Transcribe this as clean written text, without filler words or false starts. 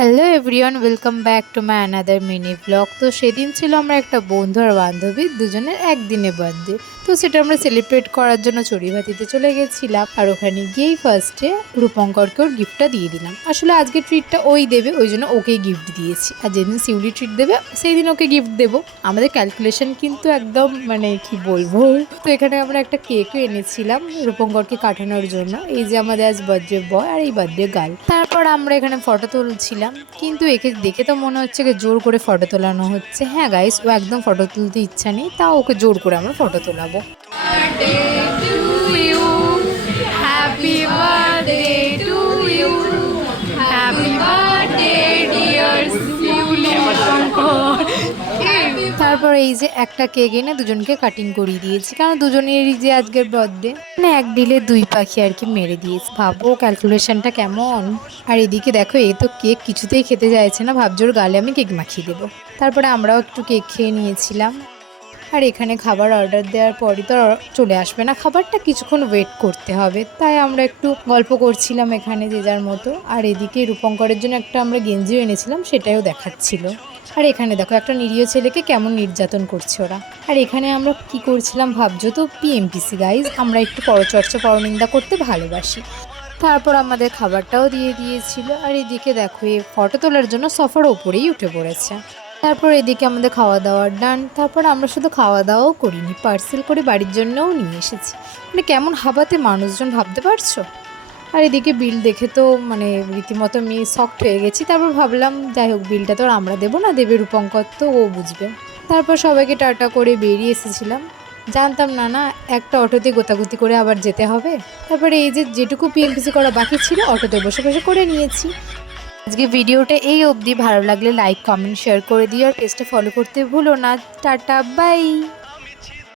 Hello everyone, welcome back to my another mini blog. তো সেদিন ছিল আমরা একটা বন্ধু আর বান্ধবীর দুজনের একদিনে বার্থডে। তো সেটা আমরা সেলিব্রেট করার জন্য চড়িভাতিতে চলে গেছিলাম। আর ওখানে গিয়েই ফার্স্টে রূপঙ্করকে ওর গিফটটা দিয়ে দিলাম। আসলে আজকে ট্রিটটা ওই দেবে, ওই জন্য ওকেই গিফট দিয়েছি। আর যেদিন শিউলি ট্রিট দেবে সেই দিন ওকে গিফট দেবো। আমাদের ক্যালকুলেশন কিন্তু একদম মানে কি বলবো। তো এখানে আমরা একটা কেকও এনেছিলাম রূপঙ্করকে কাটানোর জন্য। এই যে আমাদের আজ বার্থডে বয় আর এই বার্থডে গার্ল। তারপর আমরা এখানে ফটো তুলছিলাম, কিন্তু একে দেখে তো মনে হচ্ছে যে জোর করে ফটো তোলানো হচ্ছে। হ্যাঁ গাইস, ও একদম ফটো তুলতে ইচ্ছা নেই, তাও ওকে জোর করে আমরা ফটো তোলাবো। তারপর এই যে একটা কেক এনে দুজনকে কাটিং করিয়ে দিয়েছি, কারণ দুজনেরই যে আজকের বার্থডে, মানে এক ডিলে দুই পাখি আর কি মেরে দিয়েছি। ভাবো ক্যালকুলেশনটা কেমন। আর এদিকে দেখো, এ তো কেক কিছুতেই খেতে চাইছে না, ভাবজোর গালে আমি কেক মাখিয়ে দেবো। তারপরে আমরাও একটু কেক খেয়ে নিয়েছিলাম। আর এখানে খাবার অর্ডার দেওয়ার পরই তো চলে আসবে না খাবারটা, কিছুক্ষণ ওয়েট করতে হবে। তাই আমরা একটু গল্প করছিলাম এখানে যে যার মতো। আর এদিকে রূপঙ্করের জন্য একটা আমরা গেঞ্জিও এনেছিলাম, সেটাও দেখাচ্ছিল। আর এখানে দেখো একটা নিরীহ ছেলেকে কেমন নির্যাতন করছে ওরা। আর এখানে আমরা কি করছিলাম ভাবছো তো, পিএমপিসি গাইজ। আমরা একটু পরচর্চা পরনিন্দা করতে ভালোবাসি। তারপর আমাদের খাবারটাও দিয়ে দিয়েছিল। আর এদিকে দেখো, এই ফটো তোলার জন্য সোফার ওপরেই উঠে পড়েছে। তারপর এদিকে আমাদের খাওয়া দাওয়ার ডান। তারপর আমরা শুধু খাওয়া দাওয়াও করিনি, পার্সেল করে বাড়ির জন্যও নিয়ে এসেছি। মানে কেমন হাবাতে মানুষজন, ভাবতে পারছো। আর এদিকে বিল দেখে তো মানে রীতিমতো আমি শকড হয়ে গেছি। তারপর ভাবলাম যাই হোক, বিলটা তো আর আমরা দেবো না, দেবে রূপঙ্কর, তো ও বুঝবে। তারপর সবাইকে টাটা করে বেরিয়ে এসেছিলাম। জানতাম না না একটা অটোতে গোতাগুতি করে আবার যেতে হবে। তারপরে এই যে যেটুকু পিএমপিসি করা বাকি ছিল অটোতে বসে বসে করে নিয়েছি। আজকে ভিডিওটা এই অবধি। ভালো লাগলে লাইক কমেন্ট শেয়ার করে দিও, আর পেজটা ফলো করতে ভুলো না। Tata bye.